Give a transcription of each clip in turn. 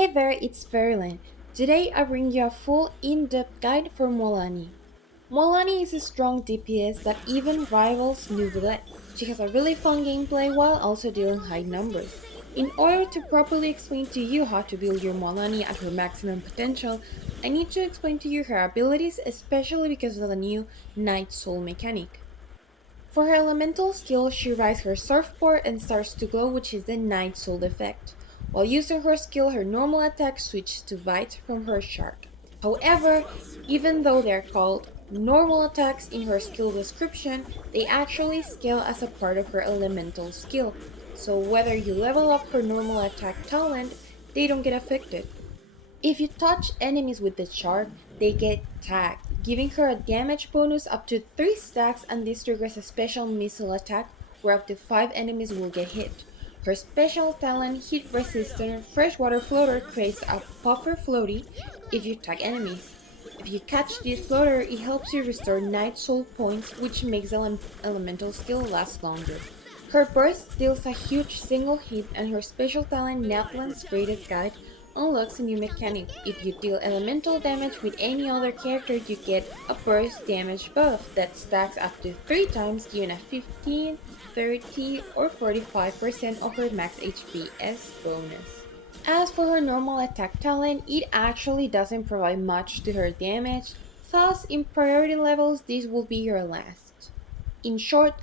Hey there, it's Verlin. Today I bring you a full in-depth guide for MUALANI. MUALANI is a strong DPS that even rivals Neuvillette. She has a really fun gameplay while also dealing high numbers. In order to properly explain to you how to build your MUALANI at her maximum potential, I need to explain to you her abilities, especially because of the new Night Soul mechanic. For her elemental skill, she rides her surfboard and starts to glow, which is the Night Soul effect. While using her skill, her normal attack switches to bites from her shark. However, even though they're called normal attacks in her skill description, they actually scale as a part of her elemental skill. So whether you level up her normal attack talent, they don't get affected. If you touch enemies with the shark, they get tagged, giving her a damage bonus up to 3 stacks, and this triggers a special missile attack where up to 5 enemies will get hit. Her special talent, Hit Resistant Freshwater Floater, creates a puffer floaty if you tag enemies. If you catch this floater, it helps you restore Night Soul points, which makes the elemental skill last longer. Her burst deals a huge single hit, and her special talent, Natlan's Greatest Guide, unlocks a new mechanic. If you deal elemental damage with any other character, you get a burst damage buff that stacks up to 3 times, giving a 15, 30, or 45% of her max HP as bonus. As for her normal attack talent, it actually doesn't provide much to her damage, thus in priority levels this will be your last. In short,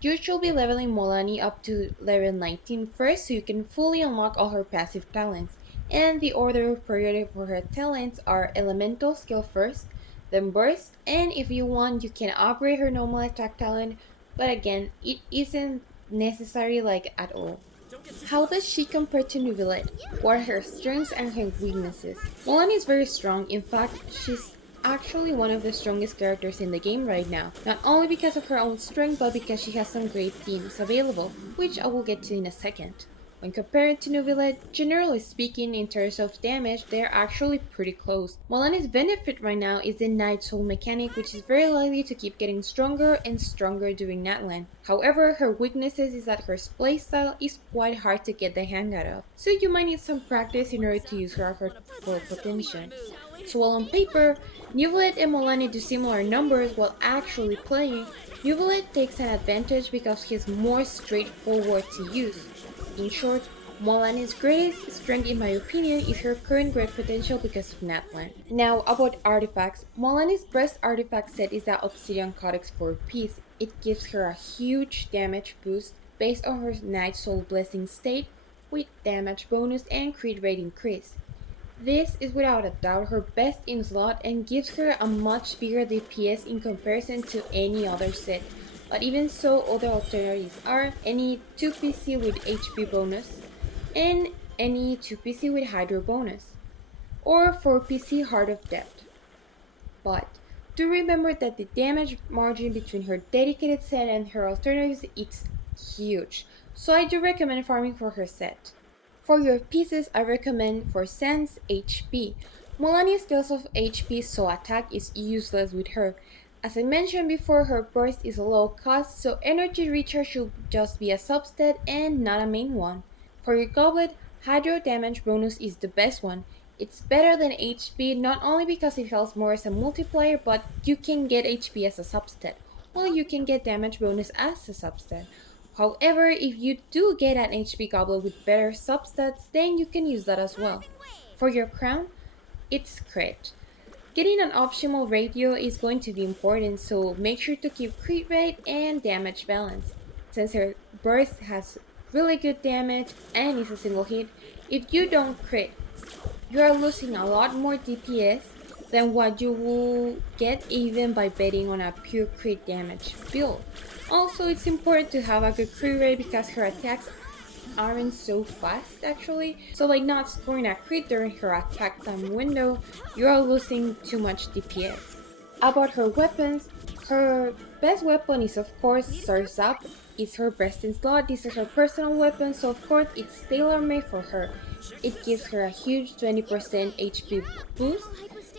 you should be leveling MUALANI up to level 19 first so you can fully unlock all her passive talents, and the order of priority for her talents are Elemental skill first, then Burst, and if you want you can upgrade her normal attack talent, but again, it isn't necessary like at all. How does she compare to Neuvillette? What are her strengths and her weaknesses? MUALANI is very strong, in fact, she's actually one of the strongest characters in the game right now, not only because of her own strength but because she has some great teams available, which I will get to in a second. When compared to Neuvillette, generally speaking in terms of damage, they are actually pretty close. MUALANI's benefit right now is the Night Soul mechanic, which is very likely to keep getting stronger and stronger during Natlan. However, her weaknesses is that her playstyle is quite hard to get the hang out of, so you might need some practice in order to use her at her full potential. So while on paper, Neuvillette and MUALANI do similar numbers, while actually playing, Neuvillette takes an advantage because he is more straightforward to use. In short, MUALANI's greatest strength in my opinion is her current great potential because of Natlan. Now about artifacts, MUALANI's best artifact set is the Obsidian Codex 4-piece. It gives her a huge damage boost based on her Night Soul Blessing state with damage bonus and crit rate increase. This is without a doubt her best in slot and gives her a much bigger DPS in comparison to any other set. But even so, other alternatives are any 2PC with HP bonus and any 2PC with Hydro bonus, or 4PC Heart of Depth. But do remember that the damage margin between her dedicated set and her alternatives is huge, so I do recommend farming for her set. For your pieces, I recommend for Sans HP. MUALANI's skills of HP, so attack is useless with her. As I mentioned before, her burst is low cost, so energy recharge should just be a substat and not a main one. For your goblet, Hydro damage bonus is the best one. It's better than HP not only because it helps more as a multiplier, but you can get HP as a substat, while you can get damage bonus as a substat. However, if you do get an HP goblet with better substats, then you can use that as well. For your crown, it's crit. Getting an optimal ratio is going to be important, so make sure to keep crit rate and damage balance. Since her burst has really good damage and is a single hit, if you don't crit, you are losing a lot more DPS than what you will get even by betting on a pure crit damage build. Also, it's important to have a good crit rate because her attacks aren't so fast actually, so by not scoring a crit during her attack time window, you are losing too much DPS. About her weapons, her best weapon is of course Surf's Up. It's her best in slot, this is her personal weapon, so of course it's tailor-made for her. It gives her a huge 20% HP boost,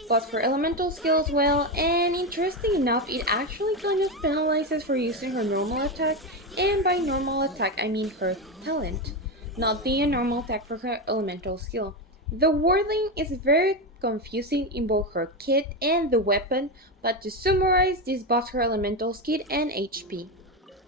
but for elemental skill as well, and interesting enough, it actually kind of penalizes for using her normal attack, and by normal attack I mean her talent, not being a normal attack for her elemental skill. The wording is very confusing in both her kit and the weapon, but to summarize, this buffs her elemental skill and HP.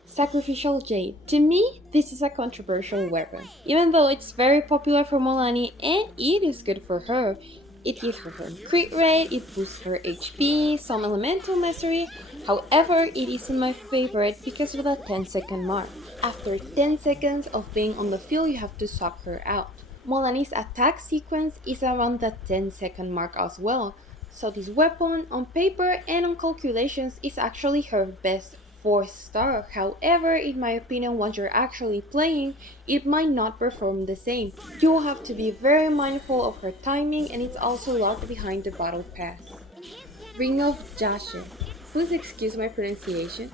Sacrificial Jade. To me, this is a controversial weapon. Even though it's very popular for Molani and it is good for her, it gives her crit rate, it boosts her HP, some elemental mastery. However, it isn't my favorite because of the 10-second mark. After 10 seconds of being on the field, you have to suck her out. Molani's attack sequence is around the 10-second mark as well, so this weapon on paper and on calculations is actually her best 4th star. However, in my opinion, once you're actually playing, it might not perform the same. You will have to be very mindful of her timing, and it's also locked behind the battle pass. Ring of Jashe. Please excuse my pronunciation.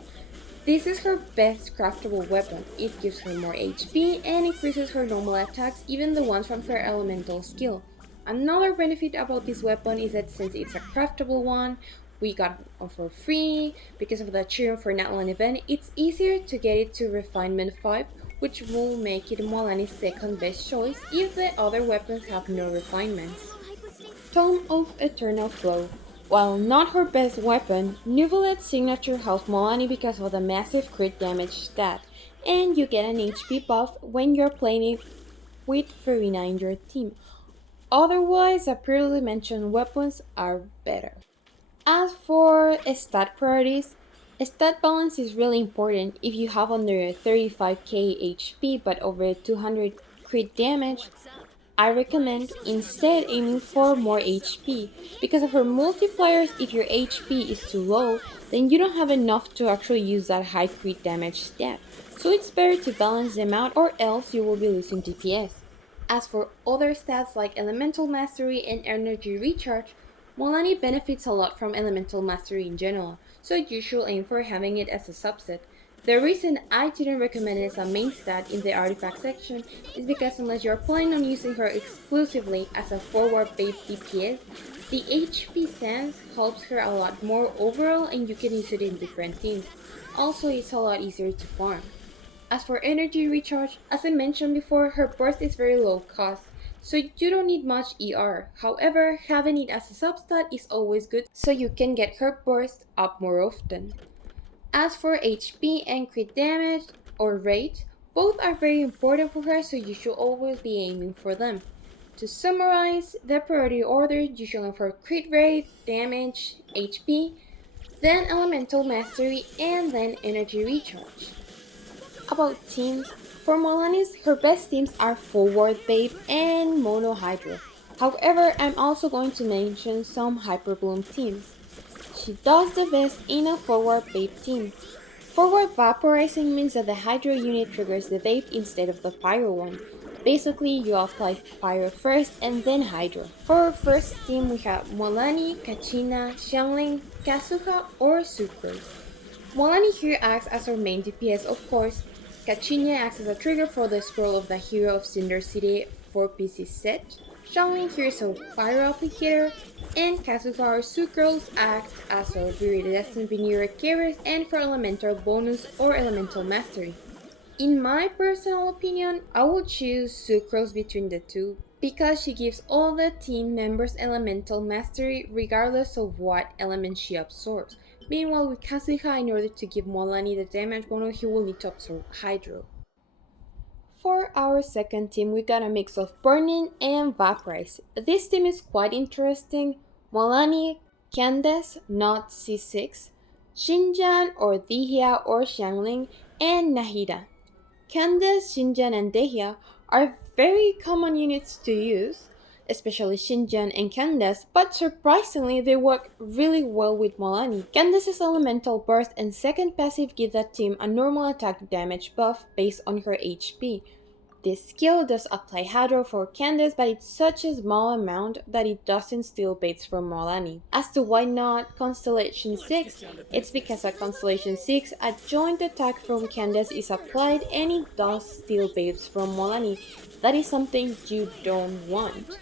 This is her best craftable weapon. It gives her more HP and increases her normal attacks, even the ones from her elemental skill. Another benefit about this weapon is that since it's a craftable one, we got it for free. Because of the cheering for Natlan event, it's easier to get it to Refinement 5, which will make it Moalani's second best choice if the other weapons have no refinements. Tome of Eternal Flow. While not her best weapon, Neuvillette's signature helps Moalani because of the massive crit damage stat, and you get an HP buff when you're playing it with Farina in your team. Otherwise, the previously mentioned weapons are better. As for stat priorities, stat balance is really important. If you have under 35k HP but over 200 crit damage, I recommend instead aiming for more HP. Because of her multipliers, if your HP is too low, then you don't have enough to actually use that high crit damage stat. So it's better to balance them out or else you will be losing DPS. As for other stats like Elemental Mastery and Energy Recharge, Moalani benefits a lot from Elemental Mastery in general, so you should aim for having it as a subset. The reason I didn't recommend it as a main stat in the artifact section is because unless you're planning on using her exclusively as a forward Vape DPS, the HP sense helps her a lot more overall and you can use it in different teams. Also, it's a lot easier to farm. As for energy recharge, as I mentioned before, her burst is very low cost, so you don't need much ER. However, having it as a substat is always good so you can get her burst up more often. As for HP and crit damage or rate, both are very important for her, so you should always be aiming for them. To summarize, the priority order you should aim for crit rate, damage, HP, then elemental mastery, and then energy recharge. About teams, for Moalani's, her best teams are Forward Vape and Monohydro. However, I'm also going to mention some Hyperbloom teams. She does the best in a Forward Vape team. Forward Vaporizing means that the Hydro unit triggers the Vape instead of the Pyro one. Basically, you apply Pyro first and then Hydro. For our first team, we have Moalani, Kachina, Xiangling, Kazuha, or Sucrose. Moalani here acts as our main DPS, of course. Kachina acts as a trigger for the scroll of the Hero of Cinder City 4PC set. Xiangling here is a Pyro applicator, and Kazuha or Sucrose acts as our Viridescent Veneer carriers and for elemental bonus or elemental mastery. In my personal opinion, I would choose Sucrose between the two because she gives all the team members elemental mastery regardless of what element she absorbs. Meanwhile, with Kazuha, in order to give Moalani the damage bonus, he will need to absorb Hydro. For our second team, we got a mix of Burning and Vaporize. This team is quite interesting. Moalani, Candace, not C6, Xinjiang or Dihya or Xiangling, and Nahida. Candace, Xinjiang, and Dehya are very common units to use, especially Xinjiang and Candace, but surprisingly they work really well with Moalani. Candace's elemental burst and second passive give that team a normal attack damage buff based on her HP. This skill does apply Hydro for Candace, but it's such a small amount that it doesn't steal baits from Moalani. As to why not Constellation 6, it's because at Constellation 6, a joint attack from Candace is applied and it does steal baits from Moalani. That is something you don't want.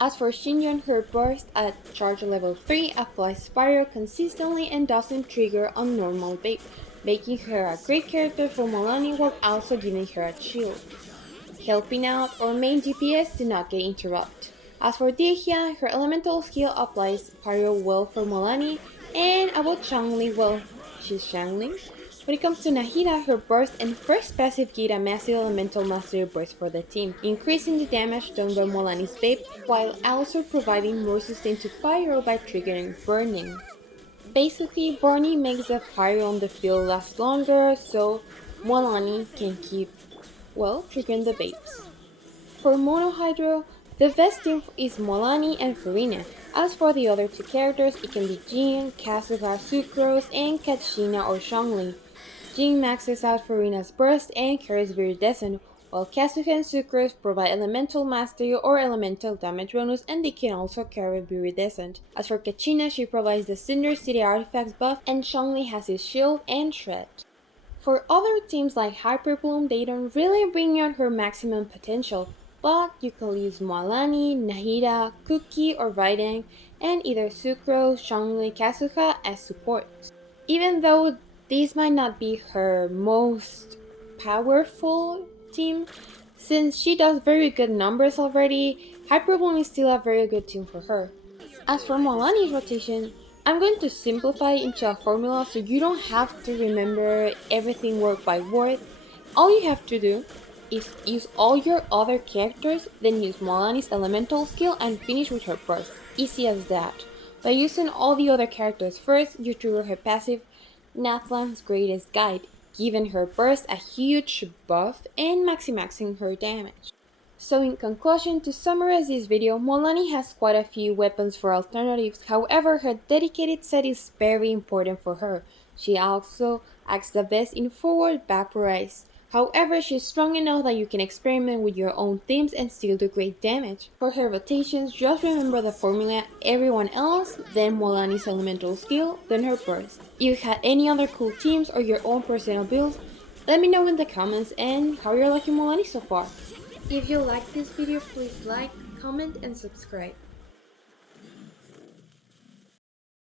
As for Xinjiang, her burst at charge level 3 applies Pyro consistently and doesn't trigger on normal bait, making her a great character for Moalani while also giving her a shield, helping out our main DPS to not get interrupted. As for Dehya, her elemental skill applies pyro well for Mualani, and about Shangli, well, she's Shangling. When it comes to Nahida, her burst and first passive get a massive elemental mastery burst for the team, increasing the damage done by Mualani's Vape, while also providing more sustain to pyro by triggering burning. Basically, burning makes the pyro on the field last longer, so Mualani can keep, well, triggering the Vapes. For Monohydro, the best team is Molani and Farina. As for the other two characters, it can be Jin, Kasuga, Sucrose, and Kachina or Shangli. Jin maxes out Farina's burst and carries Viridescent, while Kasuga and Sucrose provide elemental mastery or elemental damage bonus, and they can also carry Viridescent. As for Kachina, she provides the Cinder City artifacts buff, and Shangli has his shield and shred. For other teams like Hyperbloom, they don't really bring out her maximum potential, but you can use Mualani, Nahida, Cookie, or Raiden, and either Sucrose, Shangli, Kasuga as supports. Even though these might not be her most powerful team, since she does very good numbers already, Hyperbloom is still a very good team for her. As for Mualani's rotation, I'm going to simplify it into a formula so you don't have to remember everything word by word. All you have to do is use all your other characters, then use Mualani's elemental skill and finish with her burst. Easy as that. By using all the other characters first, you trigger her passive, Natlan's greatest guide, giving her burst a huge buff and maximizing her damage. So in conclusion, to summarize this video, Molani has quite a few weapons for alternatives, however her dedicated set is very important for her. She also acts the best in forward vaporize. However, she's strong enough that you can experiment with your own themes and still do great damage. For her rotations, just remember the formula: everyone else, then Molani's elemental skill, then her burst. If you had any other cool teams or your own personal builds, let me know in the comments and how you're liking Molani so far. If you like this video, please like, comment and subscribe.